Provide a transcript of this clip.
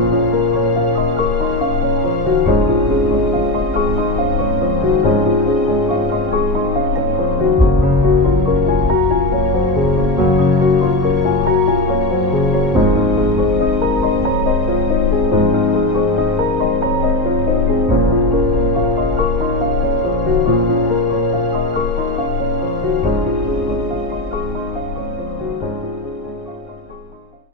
thank you